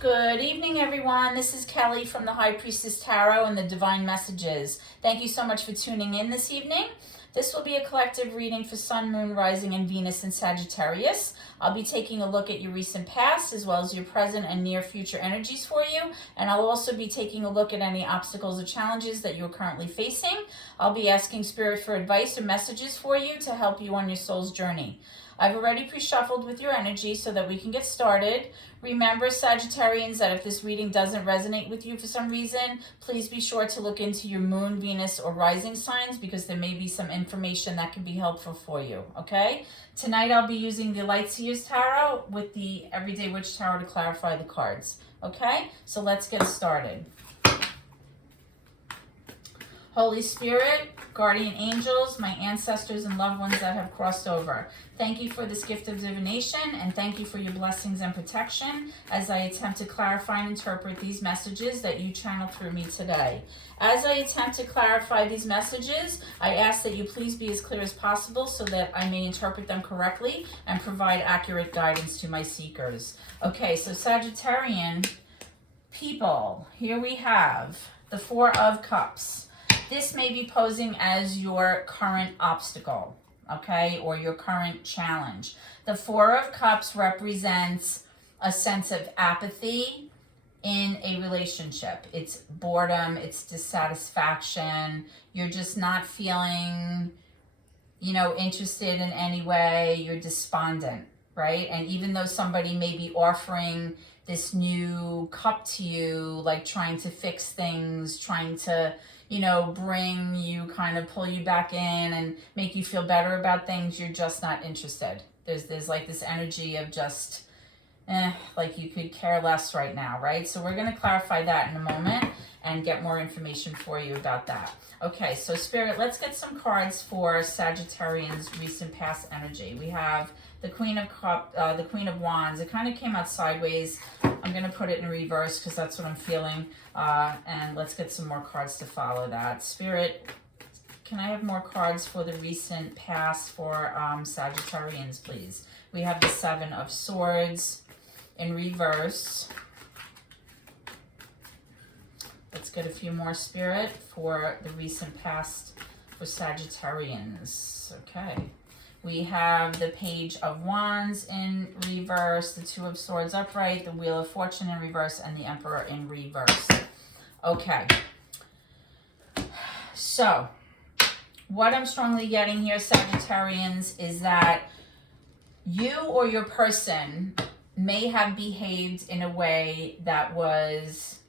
Good evening, everyone. This is Kelly from the High Priestess Tarot and the Divine Messages. Thank you so much for tuning in this evening. This will be a collective reading for Sun, Moon, Rising, and Venus in Sagittarius. I'll be taking a look at your recent past as well as your present and near future energies for you. And I'll also be taking a look at any obstacles or challenges that you're currently facing. I'll be asking Spirit for advice or messages for you to help you on your soul's journey. I've already pre-shuffled with your energy so that we can get started. Remember, Sagittarians, that if this reading doesn't resonate with you for some reason, please be sure to look into your moon, Venus, or rising signs because there may be some information that can be helpful for you, okay? Tonight I'll be using the Light Seers Tarot with the Everyday Witch Tarot to clarify the cards, okay? So let's get started. Holy Spirit, guardian angels, my ancestors and loved ones that have crossed over, thank you for this gift of divination and thank you for your blessings and protection as I attempt to clarify and interpret these messages that you channel through me today. As I attempt to clarify these messages, I ask that you please be as clear as possible so that I may interpret them correctly and provide accurate guidance to my seekers. Okay, so Sagittarian people, here we have the Four of Cups. This may be posing as your current obstacle, okay, or your current challenge. The Four of Cups represents a sense of apathy in a relationship. It's boredom, it's dissatisfaction. You're just not feeling, interested in any way. You're despondent, right? And even though somebody may be offering this new cup to you, like trying to fix things, trying to bring you, kind of pull you back in and make you feel better about things, you're just not interested. There's like this energy of just, like you could care less right now, right? So we're going to clarify that in a moment and get more information for you about that. Okay, so Spirit, let's get some cards for Sagittarians' recent past energy. We have the Queen of Wands. It kind of came out sideways. I'm going to put it in reverse because that's what I'm feeling. And let's get some more cards to follow that. Spirit, can I have more cards for the recent past for Sagittarians, please? We have the Seven of Swords in reverse. Let's get a few more, Spirit, for the recent past for Sagittarians. Okay. We have the Page of Wands in reverse, the Two of Swords upright, the Wheel of Fortune in reverse, and the Emperor in reverse. Okay. So, what I'm strongly getting here, Sagittarians, is that you or your person may have behaved in a way that was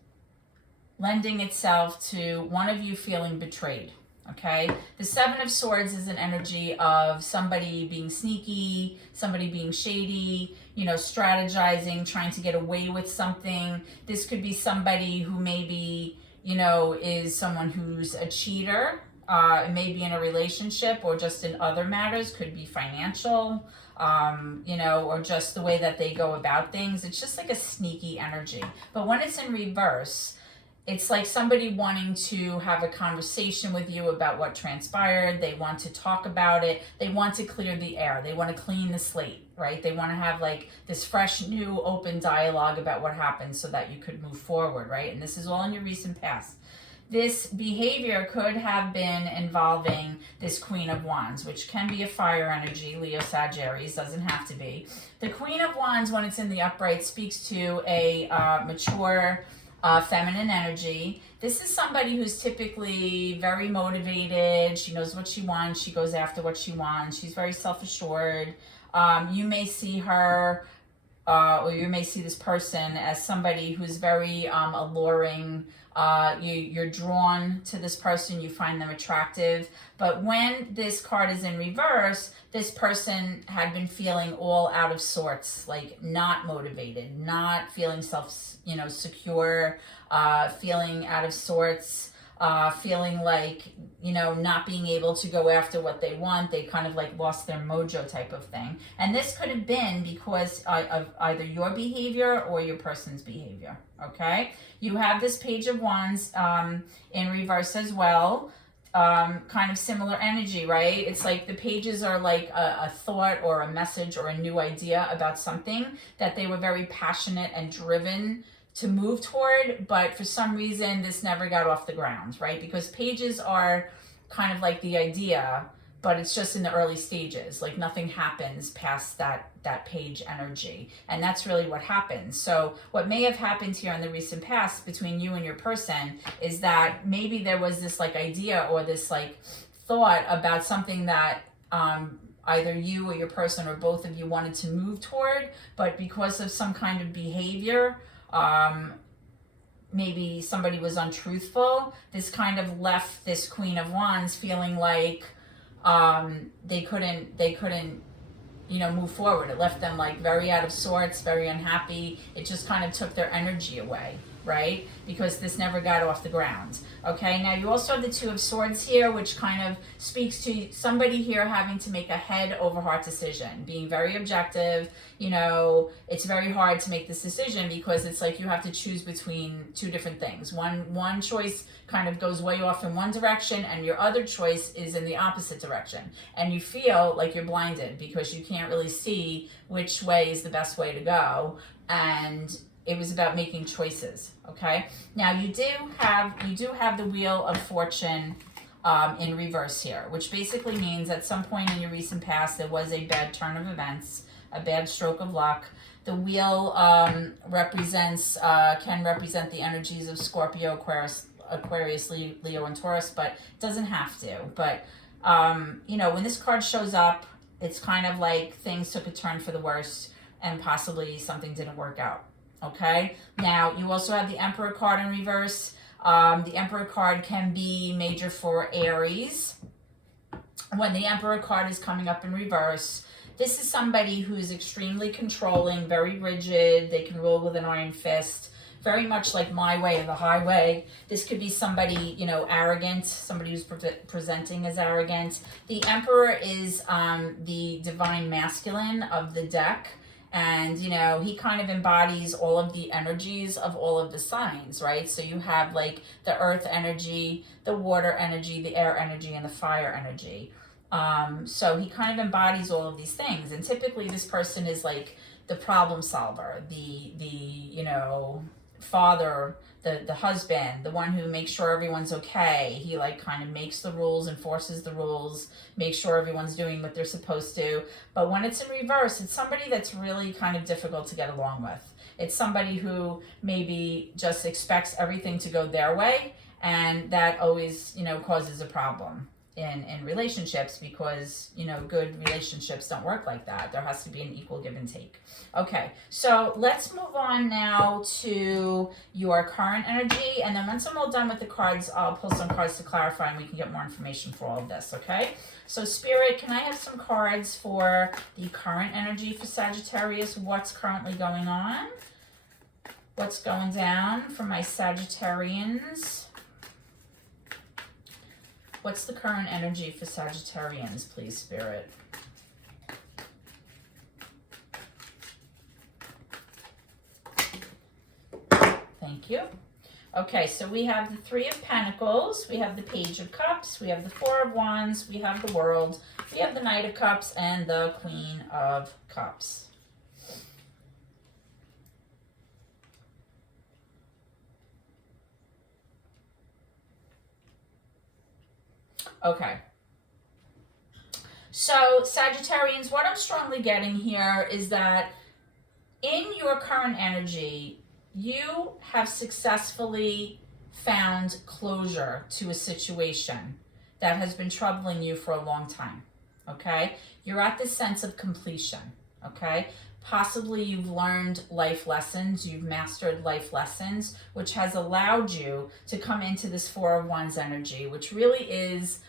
lending itself to one of you feeling betrayed. Okay, the Seven of Swords is an energy of somebody being sneaky, somebody being shady, strategizing, trying to get away with something. This could be somebody who maybe, is someone who's a cheater. It may be in a relationship or just in other matters, could be financial, or just the way that they go about things. It's just like a sneaky energy. But when it's in reverse, it's like somebody wanting to have a conversation with you about what transpired. They want to talk about it. They want to clear the air. They want to clean the slate, right? They want to have like this fresh, new, open dialogue about what happened so that you could move forward, right? And this is all in your recent past. This behavior could have been involving this Queen of Wands, which can be a fire energy, Leo, Sagittarius, doesn't have to be. The Queen of Wands, when it's in the upright, speaks to a mature, feminine energy. This is somebody who's typically very motivated. She knows what she wants. She goes after what she wants. She's very self-assured. You may see her, or you may see this person as somebody who's very alluring. You're drawn to this person. You find them attractive. But when this card is in reverse, this person had been feeling all out of sorts, like not motivated, not feeling secure, feeling out of sorts, feeling like, not being able to go after what they want. They kind of like lost their mojo type of thing. And this could have been because of either your behavior or your person's behavior, okay? You have this Page of Wands in reverse as well. Kind of similar energy, right? It's like the pages are like a thought or a message or a new idea about something that they were very passionate and driven to move toward, but for some reason this never got off the ground, right? Because pages are kind of like the idea, but it's just in the early stages. Like nothing happens past that page energy. And that's really what happens. So what may have happened here in the recent past between you and your person is that maybe there was this like idea or this like thought about something that either you or your person or both of you wanted to move toward, but because of some kind of behavior, maybe somebody was untruthful, this kind of left this Queen of Wands feeling like they couldn't move forward. It left them like very out of sorts, very unhappy. It just kind of took their energy away, right? Because this never got off the ground. Okay, now you also have the Two of Swords here, which kind of speaks to somebody here having to make a head over heart decision, being very objective. It's very hard to make this decision because it's like you have to choose between two different things. One choice kind of goes way off in one direction and your other choice is in the opposite direction. And you feel like you're blinded because you can't really see which way is the best way to go. And it was about making choices, okay? Now you do have the Wheel of Fortune in reverse here, which basically means at some point in your recent past there was a bad turn of events, a bad stroke of luck. The wheel can represent the energies of Scorpio, Aquarius, Leo, and Taurus, but it doesn't have to. But when this card shows up, it's kind of like things took a turn for the worse and possibly something didn't work out. Okay, now you also have the Emperor card in reverse. The Emperor card can be major for Aries. When the Emperor card is coming up in reverse, this is somebody who is extremely controlling, very rigid. They can rule with an iron fist, very much like my way or the highway. This could be somebody, arrogant, somebody who's presenting as arrogant. The Emperor is the divine masculine of the deck. And, he kind of embodies all of the energies of all of the signs, right? So you have like the earth energy, the water energy, the air energy, and the fire energy. So he kind of embodies all of these things. And typically this person is like the problem solver, the father, the husband, the one who makes sure everyone's okay. He like kind of makes the rules, enforces the rules, makes sure everyone's doing what they're supposed to. But when it's in reverse, it's somebody that's really kind of difficult to get along with. It's somebody who maybe just expects everything to go their way, and that always, causes a problem in relationships because, good relationships don't work like that. There has to be an equal give and take. Okay, so let's move on now to your current energy. And then once I'm all done with the cards, I'll pull some cards to clarify and we can get more information for all of this, okay? So Spirit, can I have some cards for the current energy for Sagittarius? What's currently going on? What's going down for my Sagittarians? What's the current energy for Sagittarians, please, Spirit? Thank you. Okay, so we have the Three of Pentacles, we have the Page of Cups, we have the Four of Wands, we have the World, we have the Knight of Cups, and the Queen of Cups. Okay. So Sagittarians, what I'm strongly getting here is that in your current energy, you have successfully found closure to a situation that has been troubling you for a long time, okay? You're at this sense of completion, okay? Possibly you've learned life lessons, you've mastered life lessons, which has allowed you to come into this Four of Wands energy, which really is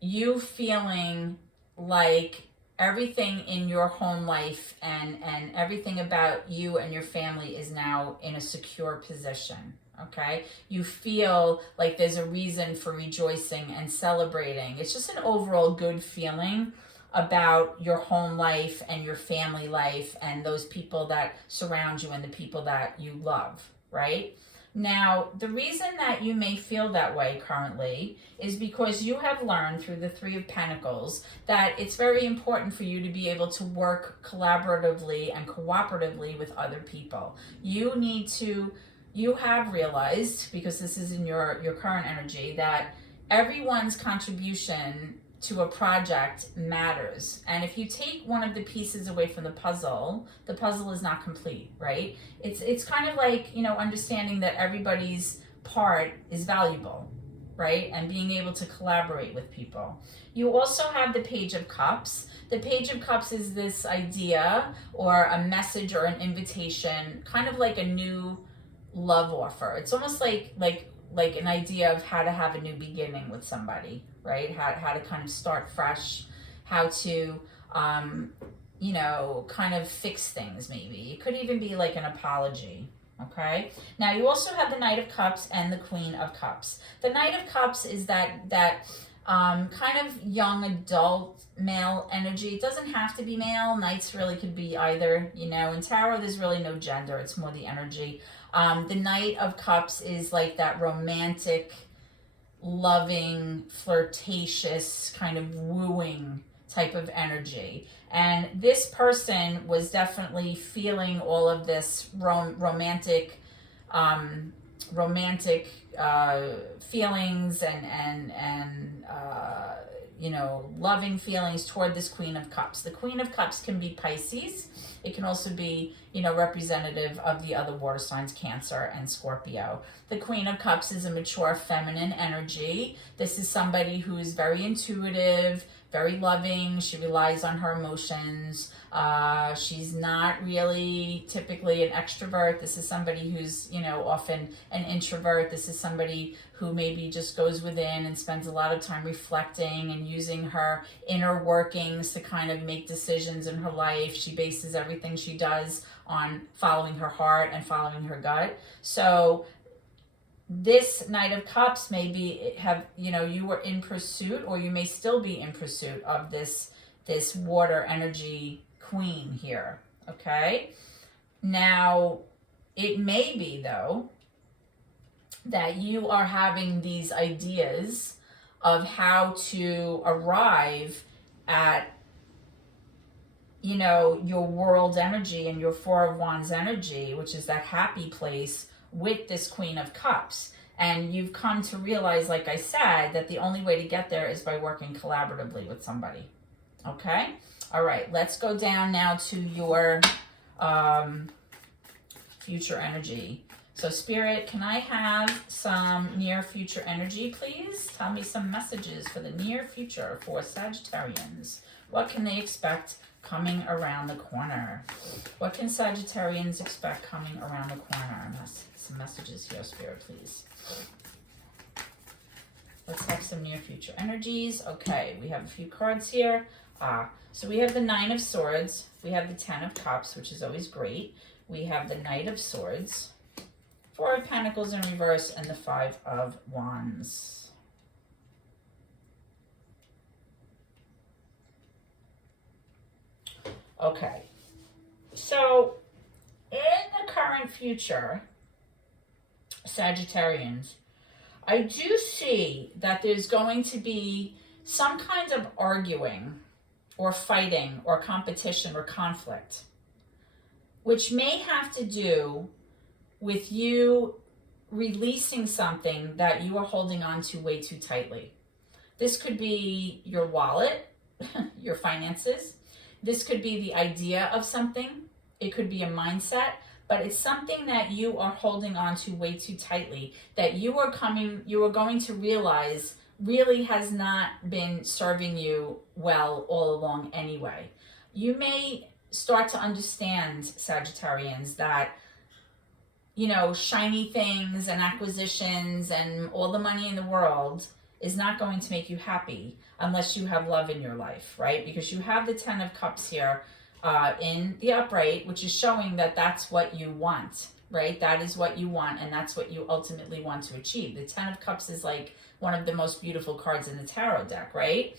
you feeling like everything in your home life and everything about you and your family is now in a secure position, okay? You feel like there's a reason for rejoicing and celebrating. It's just an overall good feeling about your home life and your family life and those people that surround you and the people that you love, right? Now, the reason that you may feel that way currently is because you have learned through the Three of Pentacles that it's very important for you to be able to work collaboratively and cooperatively with other people. You have realized, because this is in your current energy, that everyone's contribution to a project matters. And if you take one of the pieces away from the puzzle is not complete, right? It's kind of like, understanding that everybody's part is valuable, right? And being able to collaborate with people. You also have the Page of Cups. The Page of Cups is this idea or a message or an invitation, kind of like a new love offer. It's almost like an idea of how to have a new beginning with somebody, right? How to kind of start fresh, how to, kind of fix things maybe. It could even be like an apology, okay? Now you also have the Knight of Cups and the Queen of Cups. The Knight of Cups is that kind of young adult male energy. It doesn't have to be male. Knights really could be either, in tarot there's really no gender, it's more the energy. The Knight of Cups is like that romantic, loving, flirtatious, kind of wooing type of energy. And this person was definitely feeling all of this romantic feelings and loving feelings toward this Queen of Cups. The Queen of Cups can be Pisces. It can also be, representative of the other water signs, Cancer and Scorpio. The Queen of Cups is a mature feminine energy. This is somebody who is very intuitive, very loving. She relies on her emotions. She's not really typically an extrovert. This is somebody who's, often an introvert. This is somebody who maybe just goes within and spends a lot of time reflecting and using her inner workings to kind of make decisions in her life. She bases everything she does on following her heart and following her gut. So this Knight of Cups maybe you were in pursuit, or you may still be in pursuit of this water energy queen here, okay? Now, it may be, though, that you are having these ideas of how to arrive at, your world energy and your Four of Wands energy, which is that happy place with this Queen of Cups. And you've come to realize, like I said, that the only way to get there is by working collaboratively with somebody. Okay? All right, let's go down now to your future energy. So Spirit, can I have some near future energy, please? Tell me some messages for the near future for Sagittarians. What can they expect coming around the corner? What can Sagittarians expect coming around the corner? Some messages here, Spirit, please. Let's have some near future energies. Okay, we have a few cards here. So we have the Nine of Swords. We have the Ten of Cups, which is always great. We have the Knight of Swords, Four of Pentacles in reverse, and the Five of Wands. Okay, so in the current future, Sagittarians, I do see that there's going to be some kind of arguing or fighting or competition or conflict, which may have to do with you releasing something that you are holding on to way too tightly. This could be your wallet, your finances. This could be the idea of something. It could be a mindset, but it's something that you are holding on to way too tightly, that you are going to realize really has not been serving you well all along anyway. You may start to understand, Sagittarians, that shiny things and acquisitions and all the money in the world is not going to make you happy unless you have love in your life, right? Because you have the Ten of Cups here in the upright, which is showing that that's what you want, right? That is what you want, and that's what you ultimately want to achieve. The Ten of Cups is like one of the most beautiful cards in the tarot deck, right?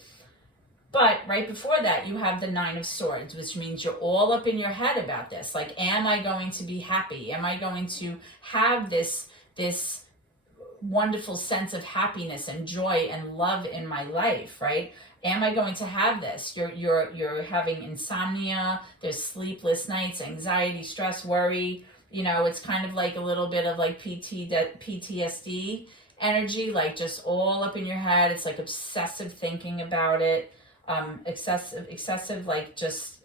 But right before that, you have the Nine of Swords, which means you're all up in your head about this. Like, am I going to be happy? Am I going to have this this wonderful sense of happiness and joy and love in my life, right? Am I going to have this? You're having insomnia, there's sleepless nights, anxiety, stress, worry. You know, it's kind of like a little bit of like PTSD energy, like just all up in your head. It's like obsessive thinking about it, excessive, like just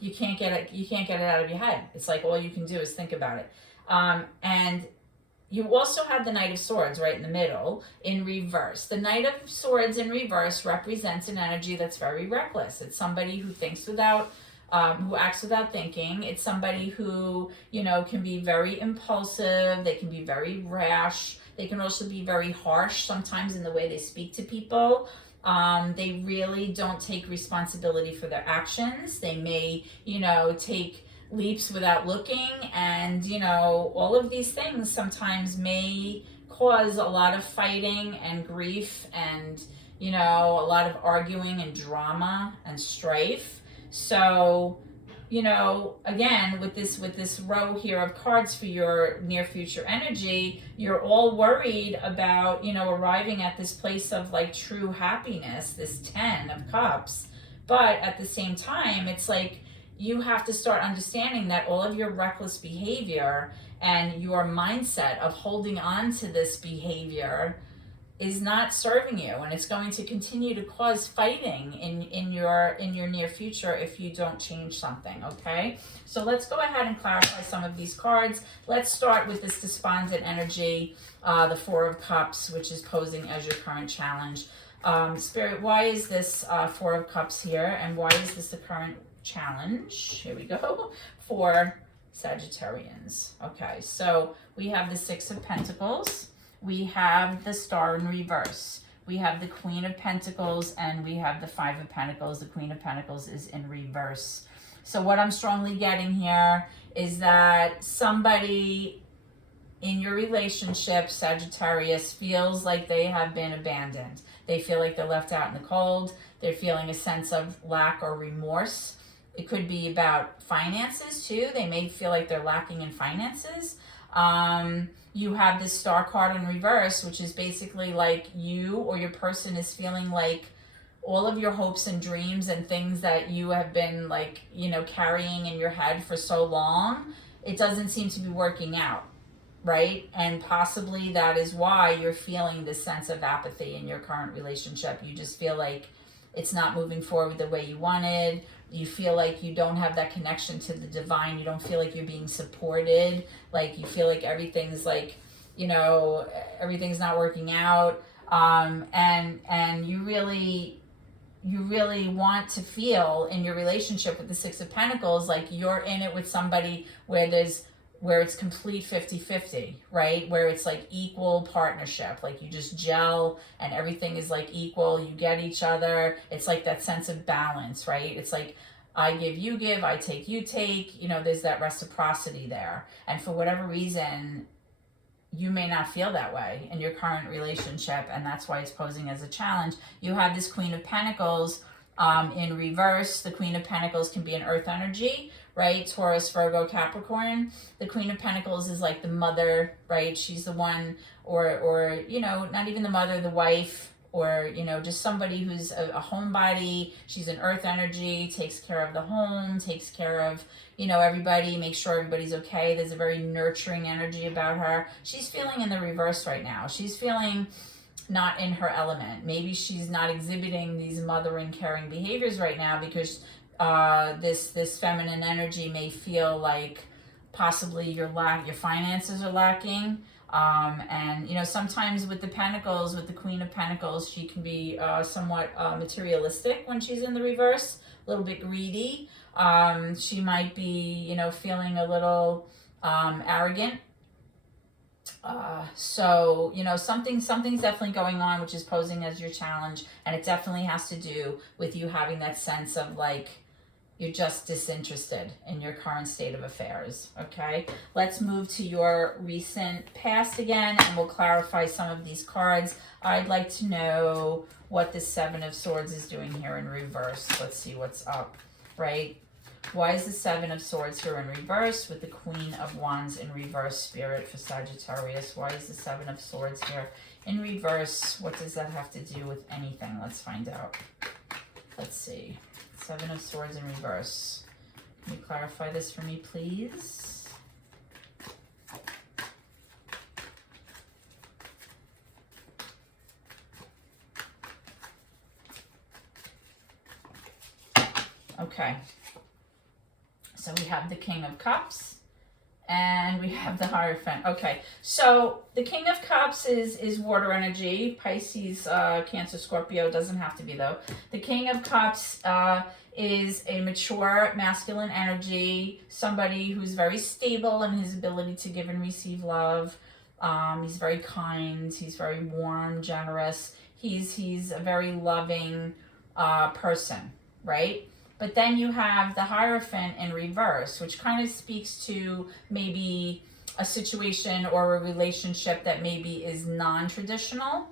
you can't get it out of your head. It's like all you can do is think about it. And you also have the Knight of Swords right in the middle in reverse. The Knight of Swords in reverse represents an energy that's very reckless. It's somebody who thinks without, who acts without thinking. It's somebody who, you know, can be very impulsive. They can be very rash. They can also be very harsh sometimes in the way they speak to people. They really don't take responsibility for their actions. They may, you know, take leaps without looking, and you know, all of these things sometimes may cause a lot of fighting and grief and, you know, a lot of arguing and drama and strife. So, you know, again, with this row here of cards for your near future energy, you're all worried about, you know, arriving at this place of like true happiness, this 10 of Cups. But at the same time, it's like you have to start understanding that all of your reckless behavior and your mindset of holding on to this behavior is not serving you, and it's going to continue to cause fighting in your near future if you don't change something. Okay, so let's go ahead and clarify some of these cards. Let's start with this despondent energy, the Four of Cups, which is posing as your current challenge. Spirit, why is this Four of Cups here, and why is this the current challenge? Here we go for Sagittarians. Okay, so we have the Six of Pentacles, we have the Star in reverse, we have the Queen of Pentacles, and we have the Five of Pentacles. The Queen of Pentacles is in reverse. So what I'm strongly getting here is that somebody in your relationship, Sagittarius, feels like they have been abandoned. They feel like they're left out in the cold. They're feeling a sense of lack or remorse. It could be about finances too. They may feel like they're lacking in finances. You have this Star card in reverse, which is basically like you or your person is feeling like all of your hopes and dreams and things that you have been like, you know, carrying in your head for so long, it doesn't seem to be working out, right? And possibly that is why you're feeling this sense of apathy in your current relationship. You just feel like it's not moving forward the way you wanted. You feel like you don't have that connection to the divine. You don't feel like you're being supported. Like you feel like everything's like, you know, everything's not working out. And you really want to feel in your relationship with the Six of Pentacles like you're in it with somebody where it's complete 50-50, right? Where it's like equal partnership, like you just gel and everything is like equal, you get each other. It's like that sense of balance, right? It's like I give, you give, I take, you take, you know, there's that reciprocity there. And for whatever reason, you may not feel that way in your current relationship, and that's why it's posing as a challenge. You have this Queen of Pentacles in reverse. The Queen of Pentacles can be an earth energy, right? Taurus, Virgo, Capricorn. The Queen of Pentacles is like the mother, right? She's the one, or you know, not even the mother, the wife, or, you know, just somebody who's a homebody. She's an earth energy, takes care of the home, takes care of, you know, everybody, makes sure everybody's okay. There's a very nurturing energy about her. She's feeling in the reverse right now. She's feeling not in her element. Maybe she's not exhibiting these mothering, caring behaviors right now because this feminine energy may feel like possibly your finances are lacking. And you know, sometimes with the Pentacles, with the Queen of Pentacles, she can be somewhat materialistic when she's in the reverse, a little bit greedy. She might be, you know, feeling a little arrogant. So, you know, something's definitely going on, which is posing as your challenge, and it definitely has to do with you having that sense of like you're just disinterested in your current state of affairs. Okay, let's move to your recent past again, and we'll clarify some of these cards. I'd like to know what the Seven of Swords is doing here in reverse. Let's see what's up, right? Why is the Seven of Swords here in reverse with the Queen of Wands in reverse, Spirit, for Sagittarius? Why is the Seven of Swords here in reverse? What does that have to do with anything? Let's find out. Let's see. Seven of Swords in reverse. Can you clarify this for me, please? Okay. So we have the King of Cups and we have the Hierophant. Okay, so the King of Cups is water energy. Pisces, Cancer, Scorpio, doesn't have to be though. The King of Cups is a mature masculine energy, somebody who's very stable in his ability to give and receive love. He's very kind, he's very warm, generous. He's a very loving person, right? But then you have the Hierophant in reverse, which kind of speaks to maybe a situation or a relationship that maybe is non-traditional.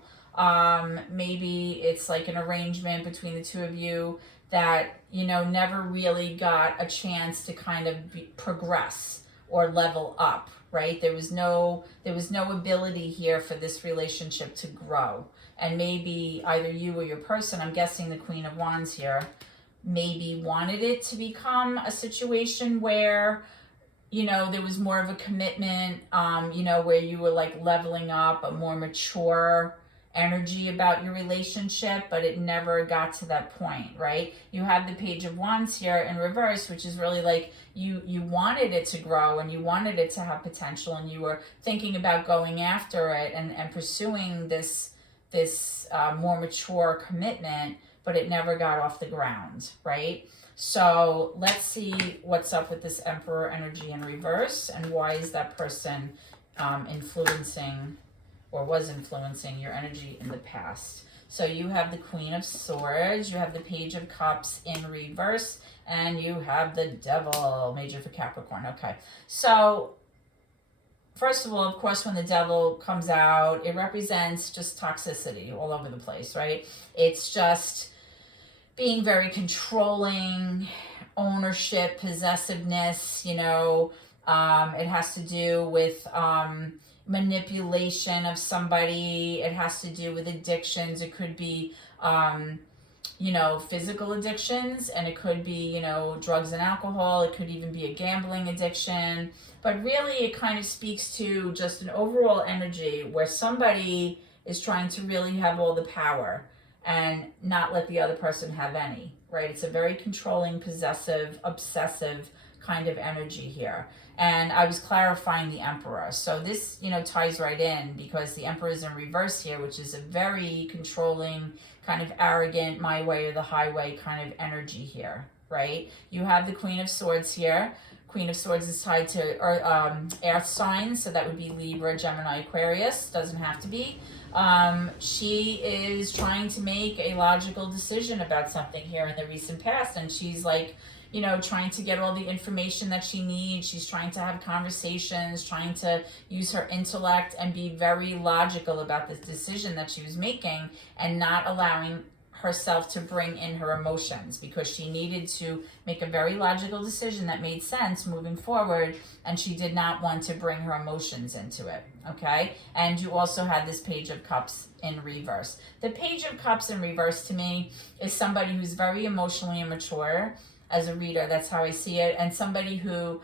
Maybe it's like an arrangement between the two of you that, you know, never really got a chance to kind of progress or level up, right? There was no ability here for this relationship to grow. And maybe either you or your person, I'm guessing the Queen of Wands here, maybe wanted it to become a situation where, you know, there was more of a commitment, you know, where you were like leveling up, a more mature energy about your relationship, but it never got to that point, right? You have the Page of Wands here in reverse, which is really like you wanted it to grow and you wanted it to have potential and you were thinking about going after it and pursuing this more mature commitment, but it never got off the ground, right? So let's see what's up with this Emperor energy in reverse and why is that person influencing or was influencing your energy in the past. So you have the Queen of Swords, you have the Page of Cups in reverse, and you have the Devil, major for Capricorn. Okay, so first of all, of course, when the Devil comes out, it represents just toxicity all over the place, right? It's just being very controlling, ownership, possessiveness, you know. It has to do with manipulation of somebody. It has to do with addictions. It could be, you know, physical addictions, and it could be, you know, drugs and alcohol. It could even be a gambling addiction. But really, it kind of speaks to just an overall energy where somebody is trying to really have all the power and not let the other person have any, right? It's a very controlling, possessive, obsessive kind of energy here. And I was clarifying the Emperor. So this, you know, ties right in because the Emperor is in reverse here, which is a very controlling, kind of arrogant, my way or the highway kind of energy here, right? You have the Queen of Swords here. Queen of Swords is tied to earth signs, so that would be Libra, Gemini, Aquarius. Doesn't have to be. She is trying to make a logical decision about something here in the recent past, and she's like, you know, trying to get all the information that she needs. She's trying to have conversations, trying to use her intellect and be very logical about this decision that she was making and not allowing herself to bring in her emotions because she needed to make a very logical decision that made sense moving forward, and she did not want to bring her emotions into it, okay? And you also had this Page of Cups in reverse. The Page of Cups in reverse to me is somebody who's very emotionally immature. As a reader, that's how I see it, and somebody who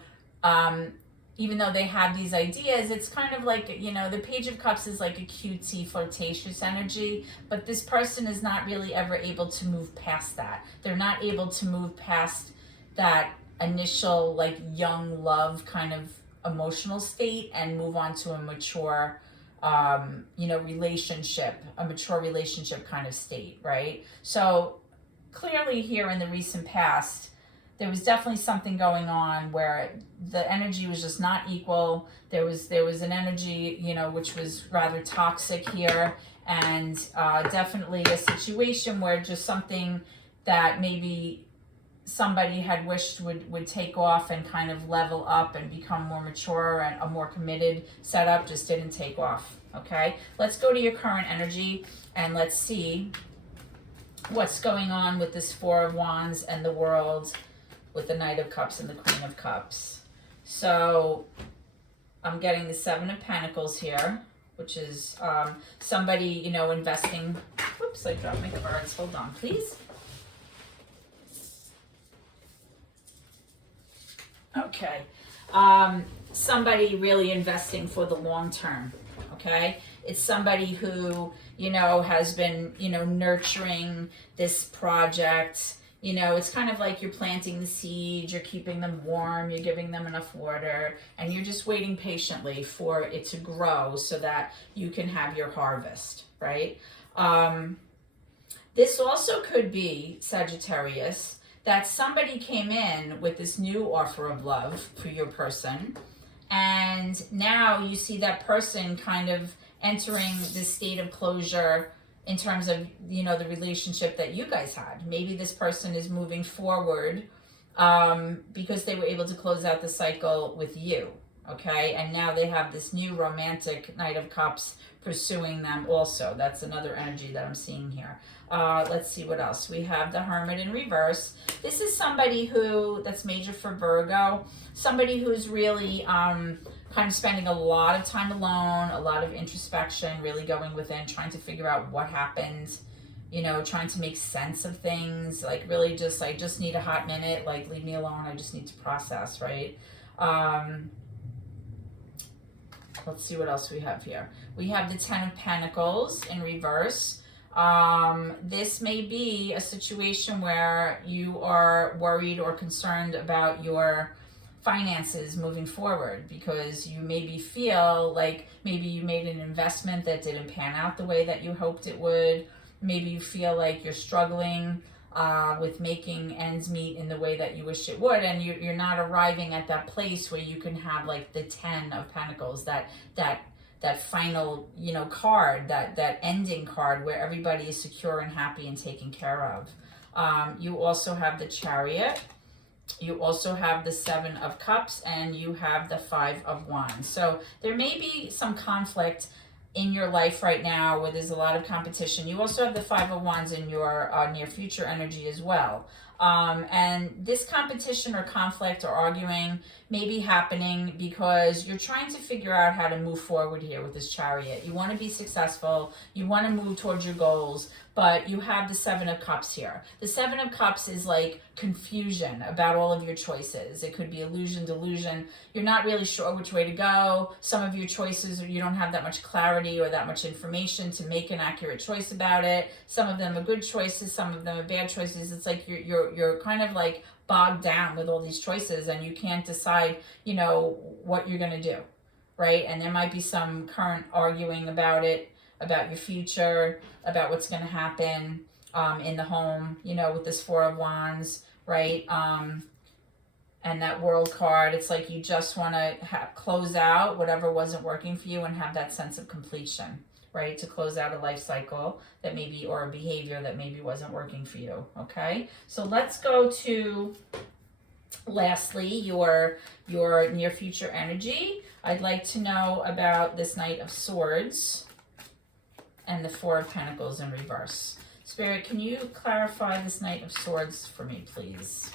even though they have these ideas, it's kind of like, you know, the Page of Cups is like a cutesy, flirtatious energy, but this person is not really ever able to move past that. They're not able to move past that initial, like, young love kind of emotional state and move on to a mature, you know, relationship, a mature relationship kind of state, right? So clearly here in the recent past, there was definitely something going on where the energy was just not equal. There was an energy, you know, which was rather toxic here, and definitely a situation where just something that maybe somebody had wished would take off and kind of level up and become more mature and a more committed setup just didn't take off, okay? Let's go to your current energy and let's see what's going on with this Four of Wands and the World with the Knight of Cups and the Queen of Cups. So I'm getting the Seven of Pentacles here, which is somebody, you know, investing. Whoops, I dropped my cards. Hold on, please. Okay. Somebody really investing for the long term. Okay. It's somebody who, you know, has been, you know, nurturing this project. You know, it's kind of like you're planting the seeds, you're keeping them warm, you're giving them enough water, and you're just waiting patiently for it to grow so that you can have your harvest, right? This also could be, Sagittarius, that somebody came in with this new offer of love for your person, and now you see that person kind of entering this state of closure in terms of, you know, the relationship that you guys had. Maybe this person is moving forward because they were able to close out the cycle with you, okay? And now they have this new romantic Knight of Cups pursuing them also. That's another energy that I'm seeing here. Let's see what else. We have the Hermit in reverse. This is somebody who, that's major for Virgo, somebody who's really kind of spending a lot of time alone, a lot of introspection, really going within, trying to figure out what happened, you know, trying to make sense of things, like really just like, just need a hot minute, like leave me alone, I just need to process, right? Let's see what else we have here. We have the Ten of Pentacles in reverse. This may be a situation where you are worried or concerned about your finances moving forward, because you maybe feel like maybe you made an investment that didn't pan out the way that you hoped it would. Maybe you feel like you're struggling with making ends meet in the way that you wish it would, and you're not arriving at that place where you can have like the Ten of Pentacles, that final, you know, card, that ending card where everybody is secure and happy and taken care of. You also have the Chariot. You also have the Seven of Cups, and you have the Five of Wands. So there may be some conflict in your life right now where there's a lot of competition. You also have the Five of Wands in your near future energy as well. And this competition or conflict or arguing may be happening because you're trying to figure out how to move forward here with this Chariot. You want to be successful. You want to move towards your goals, but you have the Seven of Cups here. The Seven of Cups is like confusion about all of your choices. It could be illusion, delusion. You're not really sure which way to go. Some of your choices, you don't have that much clarity or that much information to make an accurate choice about it. Some of them are good choices. Some of them are bad choices. It's like you're kind of like bogged down with all these choices, and you can't decide, you know, what you're going to do, right? And there might be some current arguing about it, about your future, about what's going to happen in the home, you know, with this Four of Wands, right? And that World card, it's like you just want to close out whatever wasn't working for you and have that sense of completion, right? To close out a life cycle that maybe, or a behavior that maybe wasn't working for you, okay? So let's go to, lastly, your near future energy. I'd like to know about this Knight of Swords and the Four of Pentacles in reverse. Spirit, can you clarify this Knight of Swords for me, please?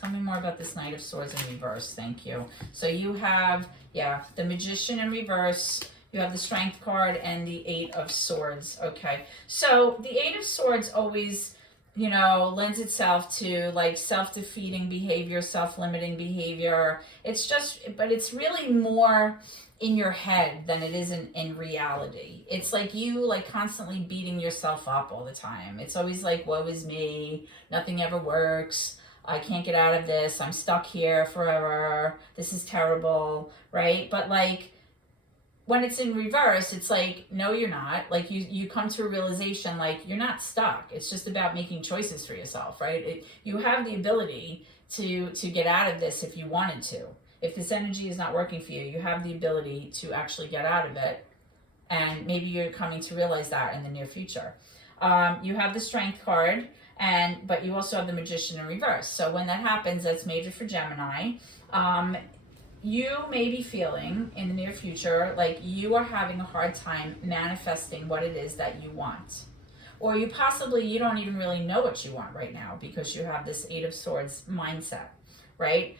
Tell me more about this Knight of Swords in reverse. Thank you. So you have, yeah, the Magician in reverse. You have the Strength card and the Eight of Swords. Okay. So the Eight of Swords always, you know, lends itself to like self-defeating behavior, self-limiting behavior. It's just, but it's really more in your head than it is in reality. It's like you like constantly beating yourself up all the time. It's always like, woe is me. Nothing ever works. I can't get out of this. I'm stuck here forever. This is terrible, right? But like when it's in reverse, it's like, no, you're not. Like you come to a realization, like you're not stuck. It's just about making choices for yourself, right? You have the ability to get out of this if you wanted to. If this energy is not working for you, you have the ability to actually get out of it. And maybe you're coming to realize that in the near future. You have the Strength card, but you also have the Magician in reverse. So when that happens, that's major for Gemini. You may be feeling in the near future like you are having a hard time manifesting what it is that you want. Or you don't even really know what you want right now because you have this Eight of Swords mindset. right?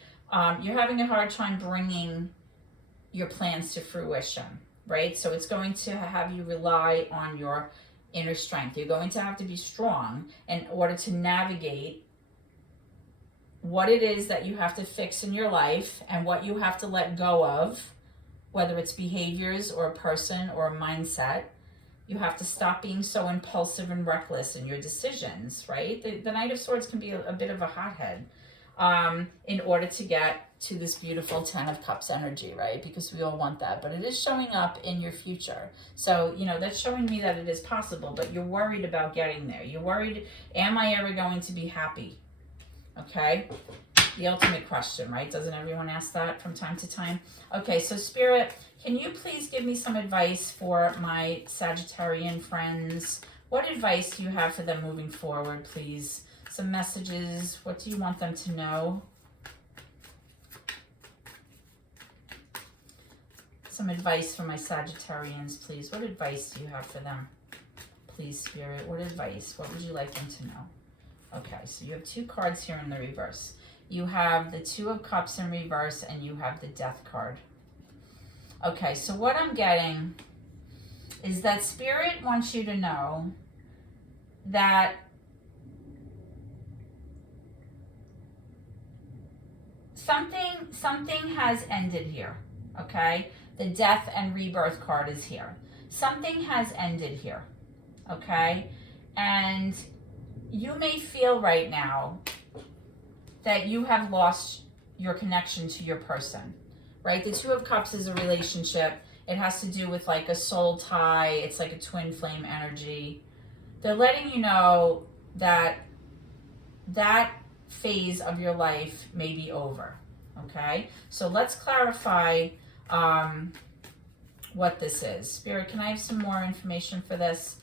You're having a hard time bringing your plans to fruition, right? So it's going to have you rely on your inner strength. You're going to have to be strong in order to navigate what it is that you have to fix in your life and what you have to let go of, whether it's behaviors or a person or a mindset. You have to stop being so impulsive and reckless in your decisions, right? The Knight of Swords can be a bit of a hothead in order to get to this beautiful Ten of Cups energy, right? Because we all want that, but it is showing up in your future. So, you know, that's showing me that it is possible, but you're worried about getting there. You're worried, am I ever going to be happy? Okay, the ultimate question, right? Doesn't everyone ask that from time to time? Okay, so Spirit, can you please give me some advice for my Sagittarian friends? What advice do you have for them moving forward, please? Some messages. What do you want them to know? Some advice for my Sagittarians, please. What advice do you have for them? Please, Spirit, what advice? What would you like them to know? Okay, so you have two cards here in the reverse. You have the Two of Cups in reverse and you have the Death card. Okay, so what I'm getting is that Spirit wants you to know that something has ended here, okay? The Death and Rebirth card is here. Something has ended here, okay? And you may feel right now that you have lost your connection to your person, right? The Two of Cups is a relationship. It has to do with like a soul tie. It's like a twin flame energy. They're letting you know that that phase of your life may be over, okay? So let's clarify what this is. Spirit, can I have some more information for this?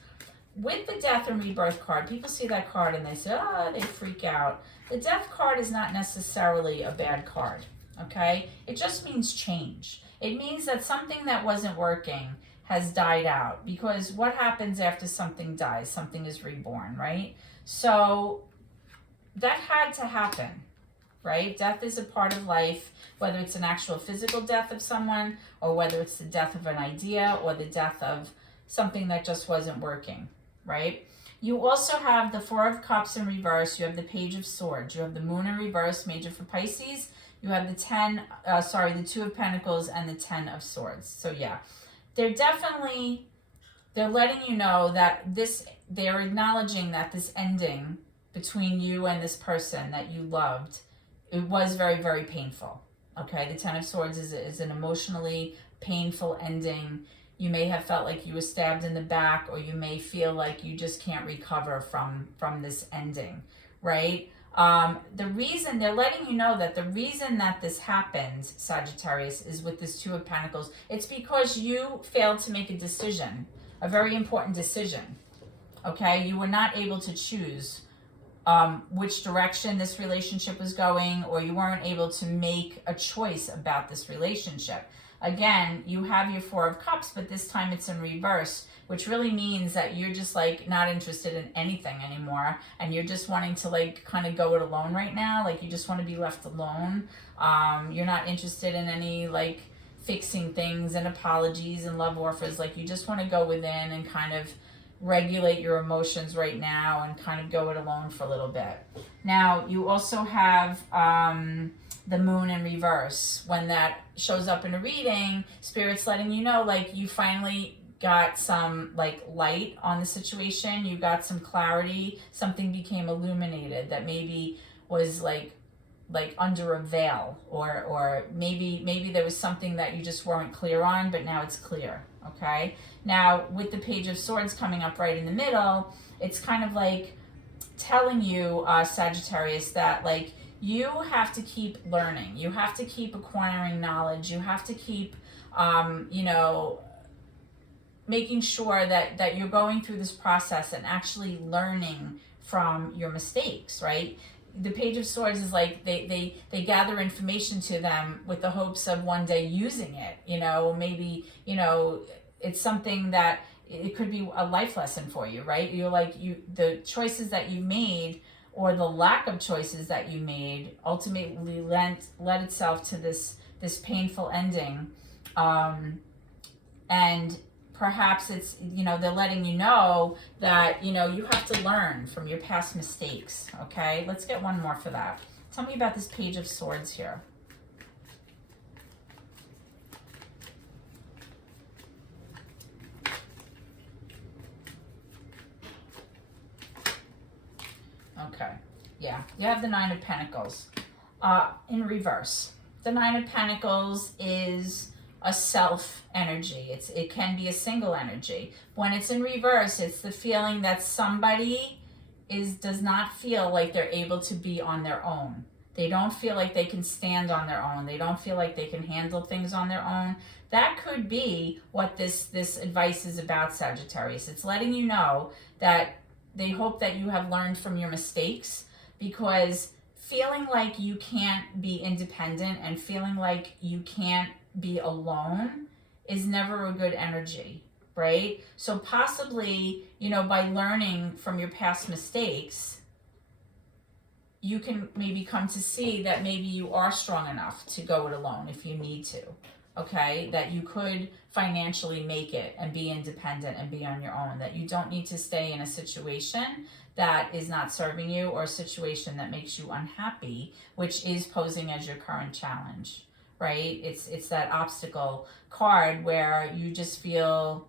With the Death and Rebirth card, people see that card and they say, oh, they freak out. The Death card is not necessarily a bad card, okay? It just means change. It means that something that wasn't working has died out, because what happens after something dies? Something is reborn, right? So that had to happen, right? Death is a part of life, whether it's an actual physical death of someone or whether it's the death of an idea or the death of something that just wasn't working, right? You also have the Four of Cups in reverse. You have the Page of Swords. You have the Moon in reverse, major for Pisces. You have the the Two of Pentacles and the Ten of Swords. So yeah, they're letting you know that they're acknowledging that this ending between you and this person that you loved, it was very, very painful. Okay, the Ten of Swords is an emotionally painful ending. You may have felt like you were stabbed in the back, or you may feel like you just can't recover from this ending, right? The reason, they're letting you know that the reason that this happened, Sagittarius, is with this Two of Pentacles. It's because you failed to make a decision, a very important decision, okay? You were not able to choose which direction this relationship was going, or you weren't able to make a choice about this relationship. Again, you have your Four of Cups, but this time it's in reverse, which really means that you're just like not interested in anything anymore, and you're just wanting to like kind of go it alone right now. Like you just want to be left alone. You're not interested in any like fixing things and apologies and love offers. Like you just want to go within and kind of regulate your emotions right now and kind of go it alone for a little bit. Now, you also have the Moon in reverse. When that shows up in a reading, Spirit's letting you know, like, you finally got some, like, light on the situation. You got some clarity. Something became illuminated that maybe was, like under a veil, or maybe there was something that you just weren't clear on, but now it's clear, okay? Now, with the Page of Swords coming up right in the middle, it's kind of like telling you, Sagittarius, that like you have to keep learning. You have to keep acquiring knowledge. You have to keep, making sure that you're going through this process and actually learning from your mistakes, right? The Page of Swords is like they gather information to them with the hopes of one day using it. Maybe, it's something that it could be a life lesson for you, right? You're like, the choices that you made or the lack of choices that you made ultimately led itself to this painful ending. And perhaps it's, they're letting you know that, you have to learn from your past mistakes. Okay, let's get one more for that. Tell me about this Page of Swords here. Okay, yeah, you have the Nine of Pentacles in reverse. The Nine of Pentacles is a self energy. It can be a single energy. When it's in reverse, it's the feeling that somebody does not feel like they're able to be on their own. They don't feel like they can stand on their own. They don't feel like they can handle things on their own. That could be what this advice is about, Sagittarius. It's letting you know that they hope that you have learned from your mistakes, because feeling like you can't be independent and feeling like you can't be alone is never a good energy, right? So possibly, by learning from your past mistakes, you can maybe come to see that maybe you are strong enough to go it alone if you need to, okay? That you could financially make it and be independent and be on your own, that you don't need to stay in a situation that is not serving you, or a situation that makes you unhappy, which is posing as your current challenge, right? It's that obstacle card where you just feel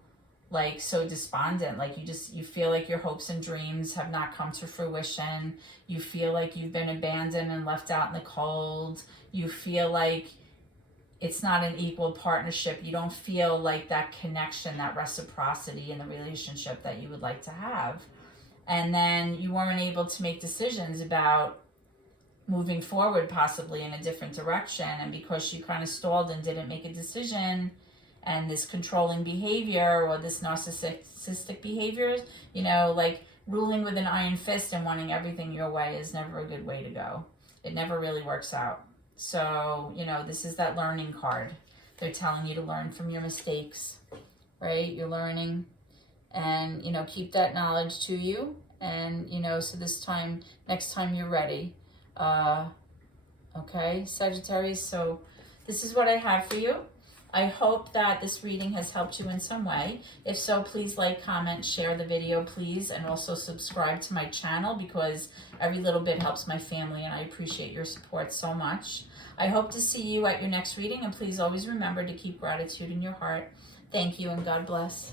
like so despondent, like you feel like your hopes and dreams have not come to fruition. You feel like you've been abandoned and left out in the cold. You feel like it's not an equal partnership. You don't feel like that connection, that reciprocity in the relationship that you would like to have. And then you weren't able to make decisions about moving forward possibly in a different direction. And because you kind of stalled and didn't make a decision, and this controlling behavior or this narcissistic behavior, like ruling with an iron fist and wanting everything your way is never a good way to go. It never really works out. So, this is that learning card. They're telling you to learn from your mistakes, right? You're learning, and, keep that knowledge to you. And, so next time you're ready. Okay, Sagittarius. So this is what I have for you. I hope that this reading has helped you in some way. If so, please like, comment, share the video, please, and also subscribe to my channel, because every little bit helps my family, and I appreciate your support so much. I hope to see you at your next reading, and please always remember to keep gratitude in your heart. Thank you, and God bless.